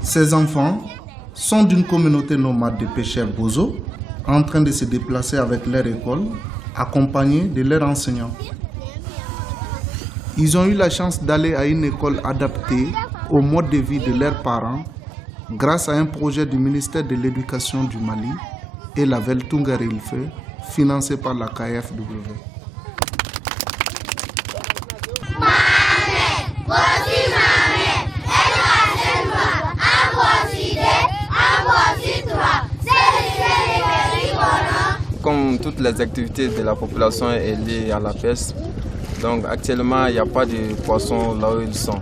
Ces enfants sont d'une communauté nomade de pêcheurs Bozo en train de se déplacer avec leur école, accompagnés de leurs enseignants. Ils ont eu la chance d'aller à une école adaptée au mode de vie de leurs parents grâce à un projet du ministère de l'Éducation du Mali et la Veltungare Ilfe, financé par la KfW. Comme toutes les activités de la population sont liées à la pêche, donc actuellement il n'y a pas de poissons là où ils sont.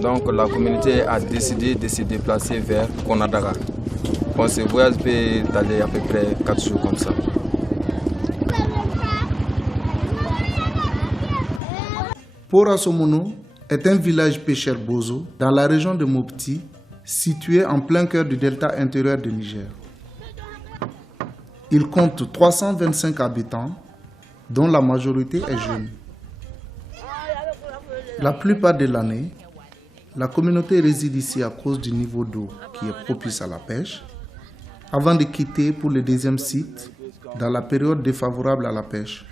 Donc la communauté a décidé de se déplacer vers Konadara. Bon, ce voyage peut aller à peu près 4 jours comme ça. Pora-Somono est un village pêcheur Bozo dans la région de Mopti, situé en plein cœur du delta intérieur du Niger. Il compte 325 habitants, dont la majorité est jeune. La plupart de l'année, la communauté réside ici à cause du niveau d'eau qui est propice à la pêche, avant de quitter pour le deuxième site dans la période défavorable à la pêche.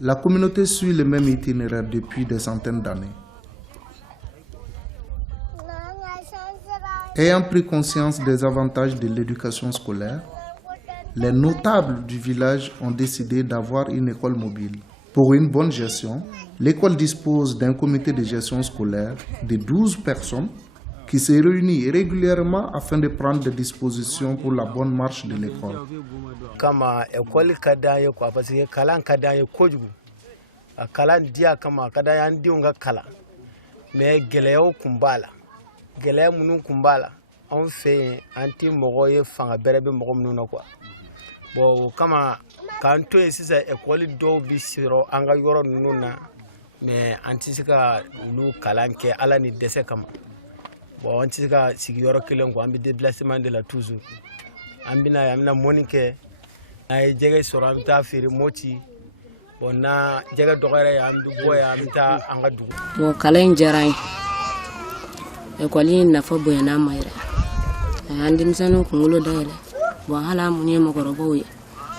La communauté suit le même itinéraire depuis des centaines d'années. Ayant pris conscience des avantages de l'éducation scolaire, les notables du village ont décidé d'avoir une école mobile. Pour une bonne gestion, l'école dispose d'un comité de gestion scolaire de 12 personnes qui se réunit régulièrement afin de prendre des dispositions pour la bonne marche de l'école. Kama école kadaye quoi parce que kalan kadaye kojugu kalan dia kama kadaye andi nga kala mais geleyo kumbala geleya munu kumbala on fait anti mogoye fanga berebe mogo munu quoi. Bon kama kanto sisa école do bi siro anga yoro nuna mais antisika lu kalanke ala ni dese kama bon antisika sigi yoro kelen ko ambi déplacement de la toujours ambina amina monike ay jege soro amta firi moti bon na jege dogere ya ambi boya amta anga dugu bon kalen jaray école na fo boya na mayre andi misano ko ngulo dayele bon hala munye makoro boye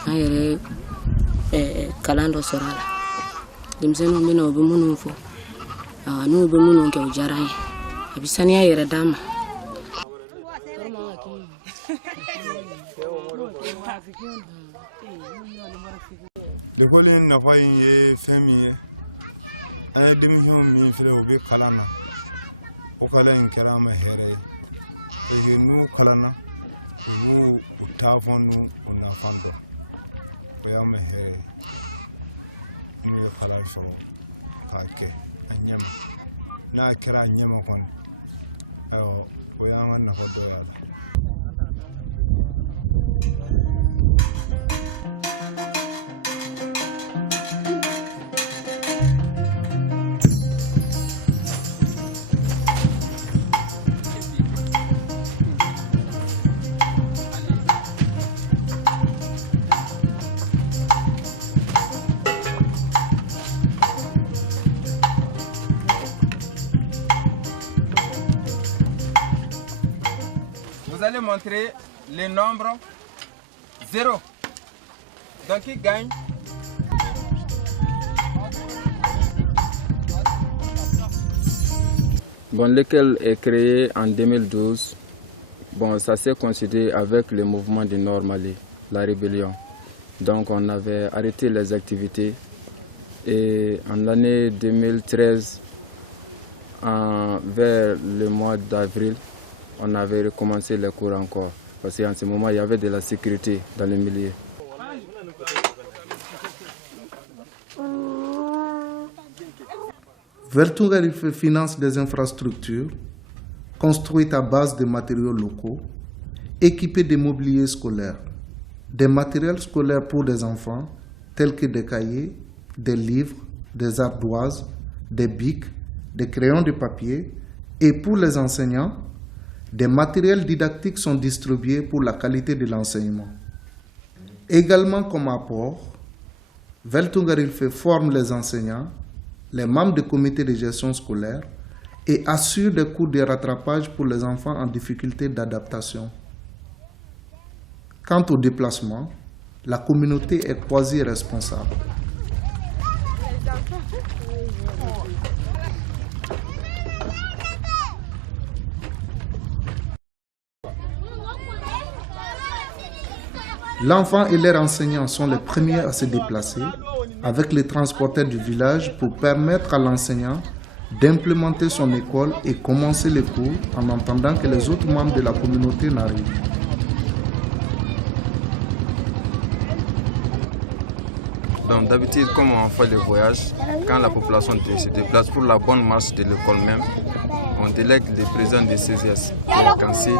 ayere kalando sorala dimseno mino be munun fo no be munun ke jaray abisani ayere dama l'école na fa ye fami ay démission mi fele obi kalana o kala in kerama here e nu kalana u utafonu una fando o ya me here mi kala shoro ka ke anyama na kira anyama kon ayo o ya na fa do ya la. Bon, l'école est créée en 2012. Bon, ça s'est constitué avec le mouvement du Nord Mali, la rébellion. Donc on avait arrêté les activités et en l'année 2013, vers le mois d'avril, on avait recommencé les cours encore. Parce qu'en ce moment, il y avait de la sécurité dans le milieu. Veltungarife finance des infrastructures construites à base de matériaux locaux, équipées de mobilier scolaire, des matériels scolaires pour des enfants, tels que des cahiers, des livres, des ardoises, des bics, des crayons de papier, et pour les enseignants, des matériels didactiques sont distribués pour la qualité de l'enseignement. Également comme apport, Veltungarife forme les enseignants, les membres du comité de gestion scolaire et assure des cours de rattrapage pour les enfants en difficulté d'adaptation. Quant au déplacement, la communauté est quasi-responsable. L'enfant et leurs enseignants sont les premiers à se déplacer avec les transporteurs du village pour permettre à l'enseignant d'implémenter son école et commencer les cours en attendant que les autres membres de la communauté n'arrivent. Donc d'habitude, comme on fait le voyage, quand la population se déplace pour la bonne marche de l'école même, on délègue le président de CCS qui est Kansi,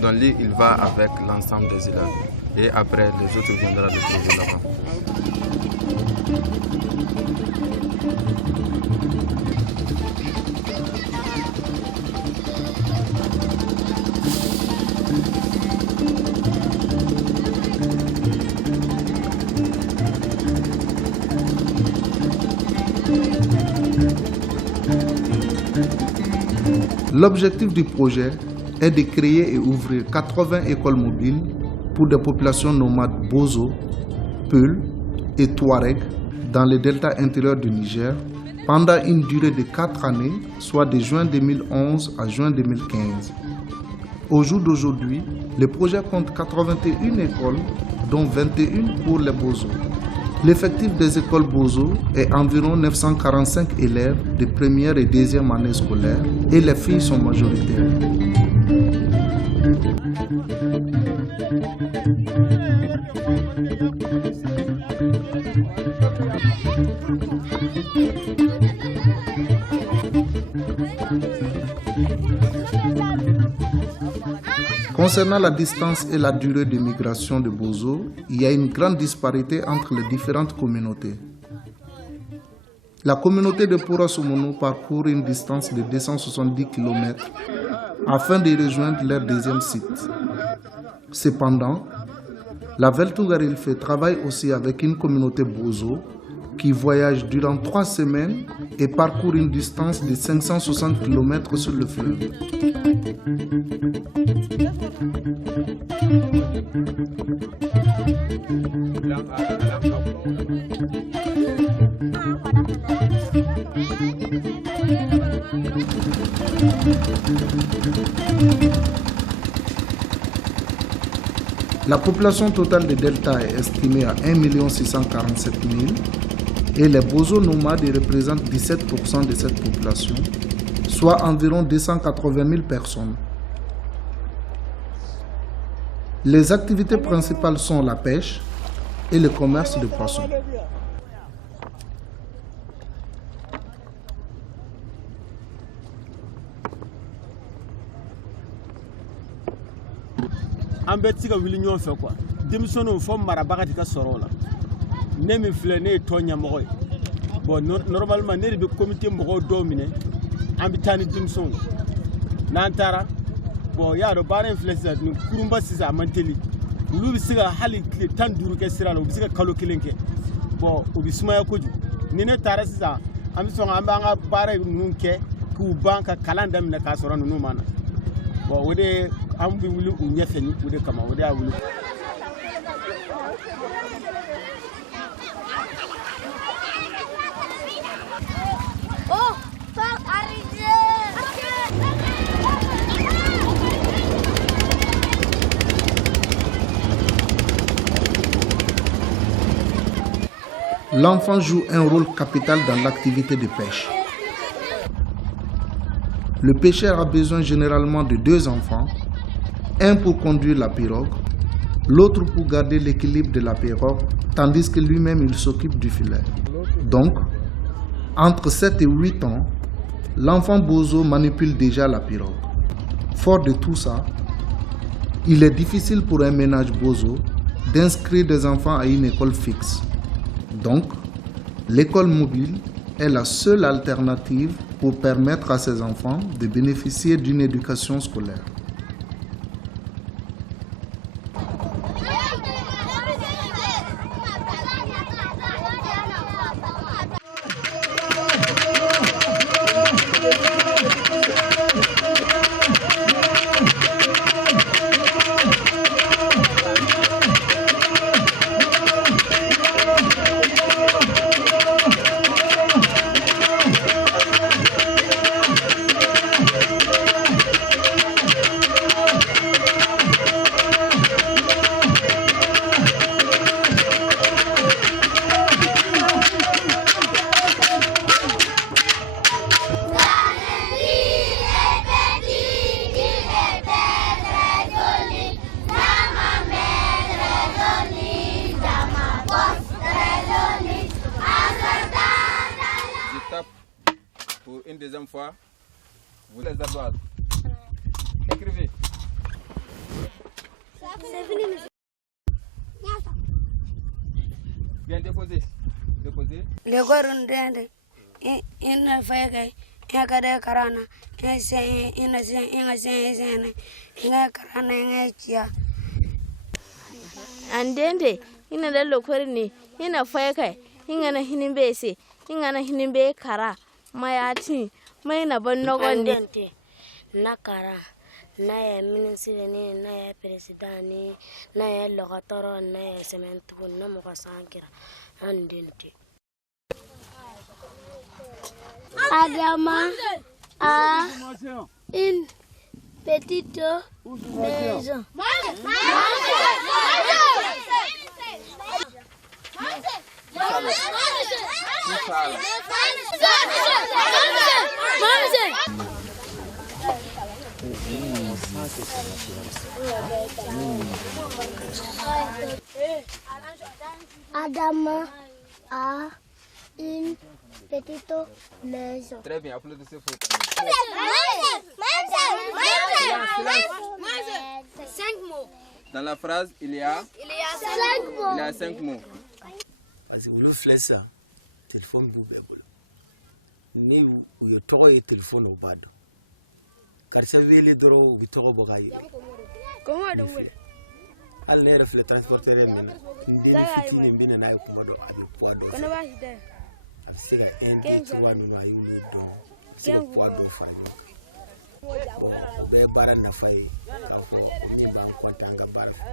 dont lui il va avec l'ensemble des élèves. Et après, les autres viendront le trouver là-bas. L'objectif du projet est de créer et ouvrir 80 écoles mobiles pour des populations nomades Bozo, Peul et Touareg dans le delta intérieur du Niger pendant une durée de 4 années, soit de juin 2011 à juin 2015. Au jour d'aujourd'hui, le projet compte 81 écoles, dont 21 pour les Bozo. L'effectif des écoles Bozo est environ 945 élèves de première et deuxième année scolaire et les filles sont majoritaires. Concernant la distance et la durée de migration de Bozo, il y a une grande disparité entre les différentes communautés. La communauté de Pora-Somono parcourt une distance de 270 km afin de rejoindre leur deuxième site. Cependant, la Veltungarife travaille aussi avec une communauté Bozo qui voyage durant 3 semaines et parcourt une distance de 560 km sur le fleuve. La population totale de Delta est estimée à 1 647 000 et les Bozo nomades représentent 17% de cette population, soit environ 280 000 personnes. Les activités principales sont la pêche et le commerce de poissons. An bɛ se ka wuli ɲɔgɔn fɛ quoi denmisɛnninw fɔ marabaga de ka sɔrɔ o la ne min filɛ ne ye tɔn ɲɛmɔgɔ ye bon normalement ne de bɛ comité mɔgɔw dɔw minɛ an bɛ taa ni denmisɛnw ye n'an taara bon y'a dɔn baara in filɛ sisan nin kurunba sisan a man teli olu bɛ se ka hali tile 15 kɛ sira la u bɛ se ka kalo 1 kɛ bon o bɛ sumaya kojugu ni ne taara sisan an bɛ sɔn an b'an ka baara ninnu kɛ k'u ban ka kalan daminɛ k'a sɔrɔ ninnu ma na bon o de an bɛ wuli u ɲɛfɛ o de kama o de y'a wuli. L'enfant joue un rôle capital dans l'activité de pêche. Le pêcheur a besoin généralement de 2 enfants, un pour conduire la pirogue, l'autre pour garder l'équilibre de la pirogue, tandis que lui-même il s'occupe du filet. Donc, entre 7 et 8 ans, l'enfant Bozo manipule déjà la pirogue. Fort de tout ça, il est difficile pour un ménage Bozo d'inscrire des enfants à une école fixe. Donc, l'école mobile est la seule alternative pour permettre à ces enfants de bénéficier d'une éducation scolaire. Lekor ndende ina fayga ina kada karana ina sen ina karana ina chia andende ina da lokor ne ina fayga ina na hinimbe se ina na hinimbe kara mayati mai na bannogon ndende na kara na ya ministre ni na ya president ni na ya logatoro na ya sementu na mo kasankira andende Adama a une petite maison. Adama a une petite maison. Très bien, applaudissez pour. 5 mots. Dans la phrase, il y a 5 mots. Il y a 5 mots. Parce que olu filɛ sisan telefɔni b'u bɛɛ bolo ni u ye tɔgɔ ye telefɔni u b'a dɔn karisa wele dɔrɔn u bɛ tɔgɔ bɔ k'a yiri la nin filɛ hali ne yɛrɛ filɛ transporteur min na n denni fitinin bɛ na n'a ye kuma dɔ a bɛ poids dɔ sɛbɛn a bɛ se ka 1 2 3 ninnu a y'olu dɔn a bɛ se ka poids dɔ fara ɲɔgɔn kan bon o bɛɛ ye baara nafa ye k'a fɔ o min b'an content an ka baara fɛ.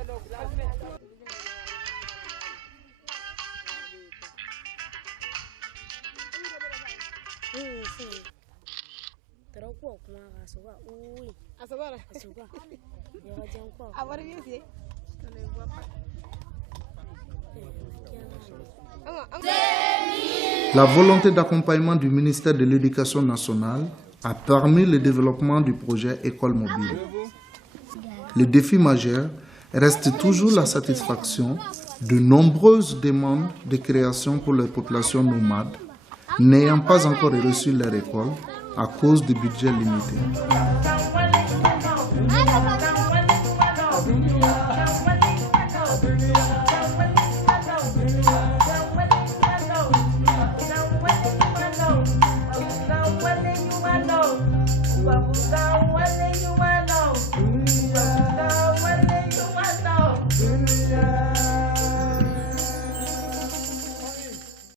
La volonté d'accompagnement du ministère de l'Éducation nationale a permis le développement du projet École mobile. Le défi majeur reste toujours la satisfaction de nombreuses demandes de création pour les populations nomades n'ayant pas encore reçu leur école à cause de budgets limités.